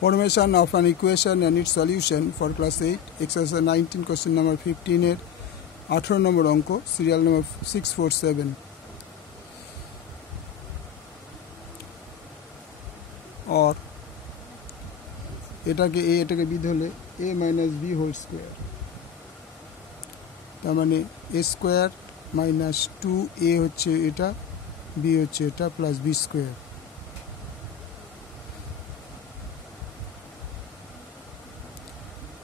Formation of an equation and its solution for class 8 exercise 19 question number 15 এর 18 নম্বর অঙ্ক serial number 647 और এটাকে a এটাকে b ধরলে a - b হোল স্কয়ার তার মানে a স্কয়ার মাইনাস 2a হচ্ছে এটা b হচ্ছে এটা plus b square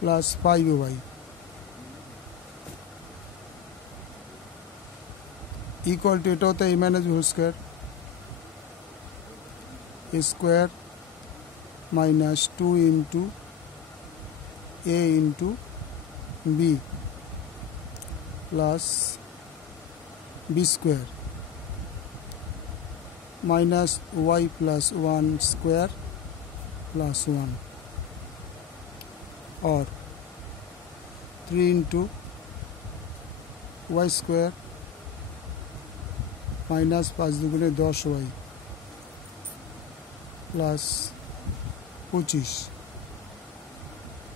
plus 5y equal to एटा होता है a minus b whole square a square minus 2 into a into b plus b square minus y plus 1 square plus 1 और 3 into Y square minus 5 दुगुने 10y plus 25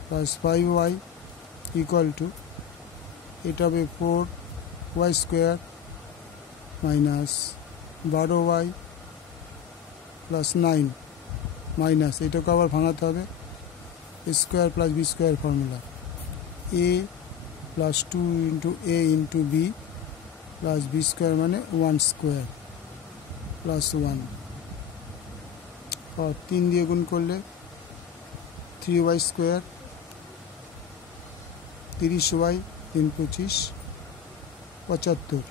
plus 5y equal to एटा হবে 4y square minus 12y plus 9 minus एटा को आबार भाঙাতে হবে square plus B square formula a plus 2 into a into b plus b square माने 1 square plus 1 और 3 दिए गुण कर ले 3y square 30y 3 25 75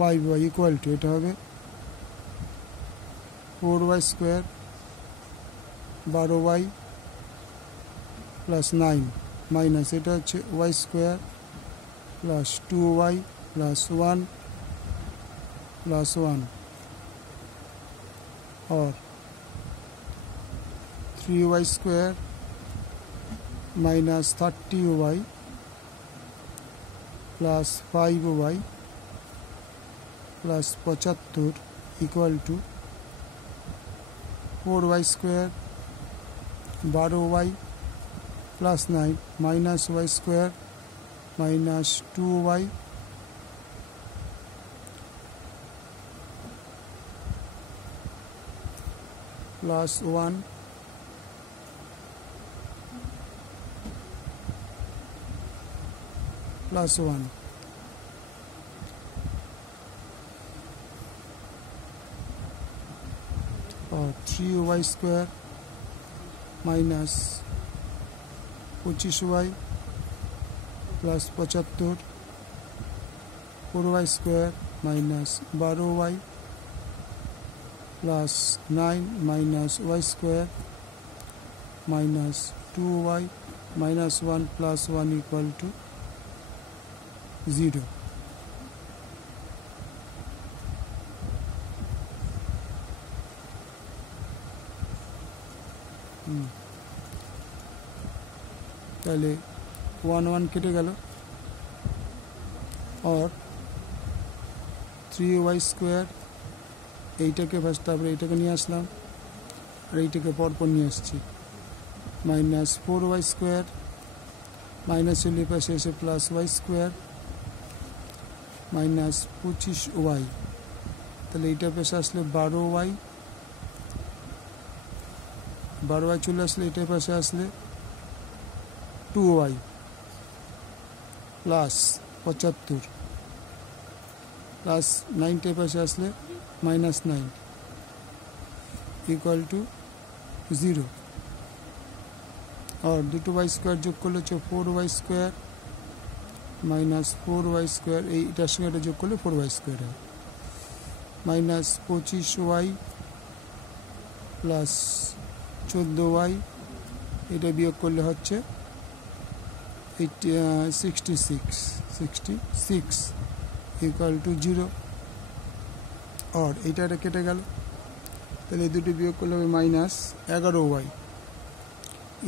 5y equal to एटा होबे 4y square 12y plus 9 minus एटा होच्छे y square plus 2y plus 1 plus 1 और 3y square minus 30y plus 5y plus 75 equal to 4y square 12y plus 9 minus y square minus 2y plus 1 plus 1 और 3y square minus 25y plus 75 4y square minus 12y plus 9 minus y square minus 2y minus 1 plus 1 equal to 0 তাহলে 1 1 কেটে গেল और 3y square এইটাকে first তারপরে এইটাকে নিয়ে আসলাম আর এইটাকে পরপর নিয়ে আসছি মাইনাস 4y স্কয়ার মাইনাস এর পাশে এসে plus y square minus 25y তাহলে এইটা পাশে আসলে 12y চলে আসলে এইটার পাশে আসলে 2y प्लस 75 प्लस 9 टे पास आसले माइनस 9 इक्वल टू 0 और दुटो y स्क्वायर जोग कर लो 4y square minus 4y square एटार संगे एटा जोग कर लो 4y स्क्वायर है माइनस 25y प्लस 14y एटा वियोग कर ले होच्छे 66 इक्वल टू 0 और एटा केटे गেল তাহলে এই দুটো বিয়োগ করলে হবে minus 11y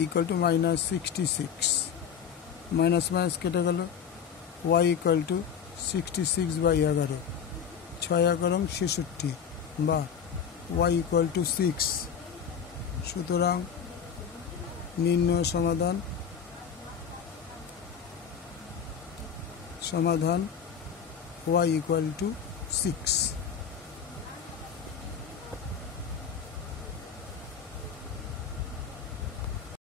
equal to minus 66 minus minus केटे गেল y इक्वल टू 66/11 6 11 66 বা y इक्वल टू 6 সুতরাং নির্ণয় সমাধান y = 6।